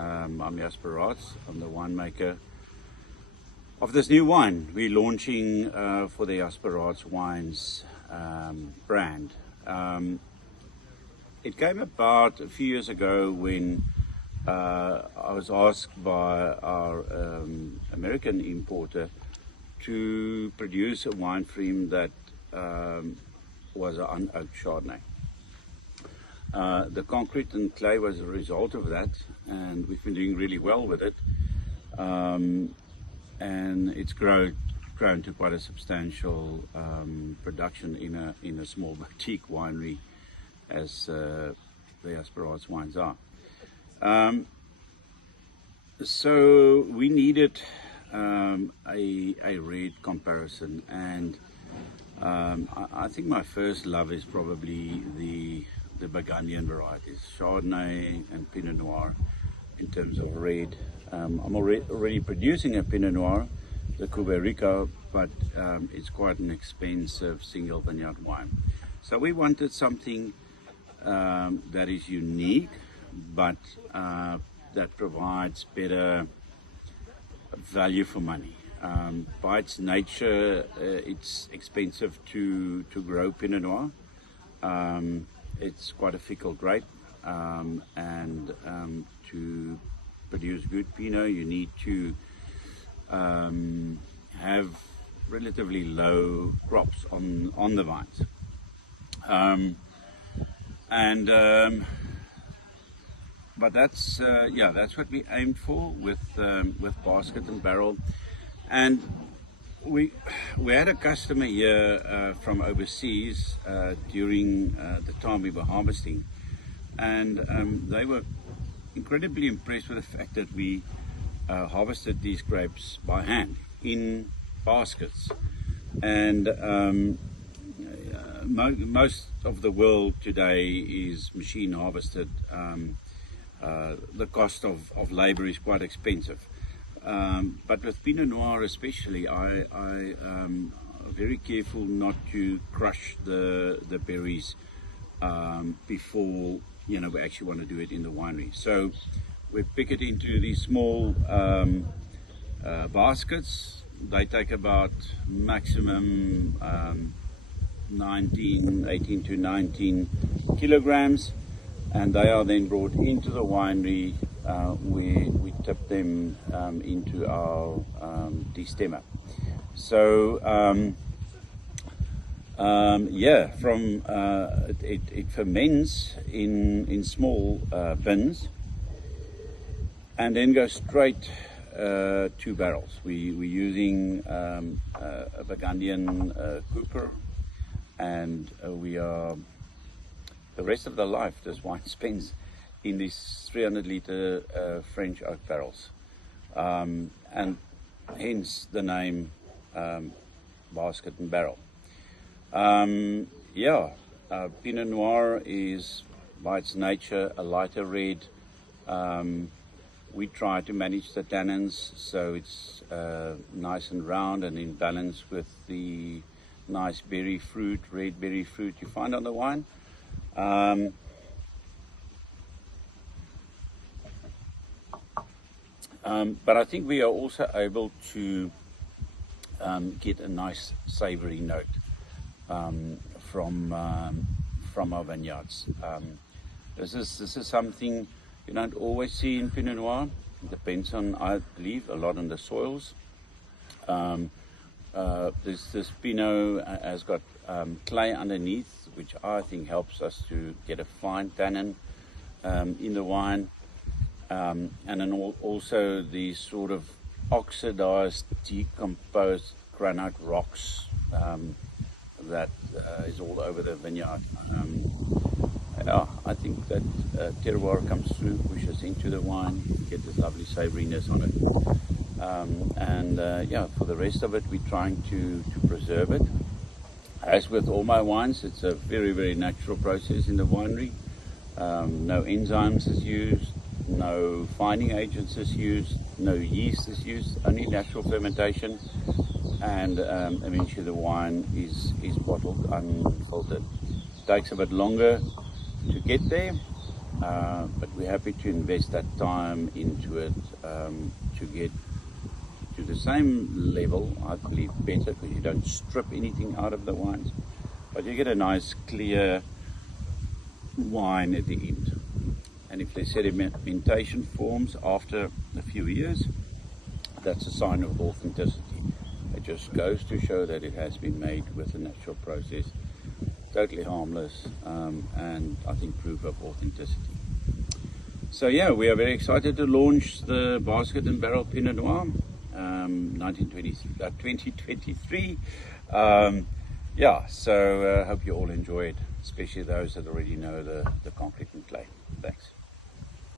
I'm Jasper Raats. I'm the winemaker of this new wine we're launching for the Jasper Raats Wines brand. It came about a few years ago when I was asked by our American importer to produce a wine for him that was an unoaked Chardonnay. The concrete and clay was a result of that, and we've been doing really well with it. And it's grown to quite a substantial production in a small boutique winery, as the Jasper Raats wines are. So we needed a red comparison, and I think my first love is probably the Burgundian varieties, Chardonnay and Pinot Noir, in terms of red. I'm already producing a Pinot Noir, the Cuvée Rica, but it's quite an expensive single vineyard wine. So we wanted something that is unique, but that provides better value for money. By its nature, it's expensive to grow Pinot Noir. It's quite a fickle grape, and to produce good Pinot, you need to have relatively low crops on the vines. But that's what we aim for with basket and barrel. And we had a customer here from overseas during the time we were harvesting, and they were incredibly impressed with the fact that we harvested these grapes by hand in baskets. And most of the world today is machine harvested. The cost of labor is quite expensive. But with Pinot Noir especially, I'm very careful not to crush the berries before we actually want to do it in the winery. So we pick it into these small baskets. They take about maximum 18 to 19 kilograms, and they are then brought into the winery where we tip them into our destemmer. So it ferments in small bins and then goes straight to barrels. We're using a Burgundian Cooper, and the rest of the life this wine spends in these 300-liter French oak barrels, and hence the name basket and barrel. Pinot Noir is by its nature a lighter red. We try to manage the tannins so it's nice and round and in balance with the nice berry fruit, red berry fruit you find on the wine. But I think we are also able to get a nice savory note from our vineyards. This is something you don't always see in Pinot Noir. It depends on, I believe, a lot on the soils. This Pinot has got clay underneath, which I think helps us to get a fine tannin in the wine. And then also these sort of oxidized, decomposed granite rocks that is all over the vineyard. I think that terroir comes through, pushes into the wine, you get this lovely savouriness on it. For the rest of it, we're trying to preserve it. As with all my wines, it's a very, very natural process in the winery. No enzymes is used, no fining agents is used, no yeast is used, only natural fermentation, and eventually the wine is bottled unfiltered. It takes a bit longer to get there, but we're happy to invest that time into it to get to the same level, I believe better, because you don't strip anything out of the wines, but you get a nice clear wine at the end. And if the sedimentation forms after a few years, that's a sign of authenticity. It just goes to show that it has been made with a natural process, totally harmless, and I think proof of authenticity. So yeah, we are very excited to launch the Basket and Barrel Pinot Noir 2023. Yeah, so hope you all enjoy it, especially those that already know the concrete and clay. Thanks.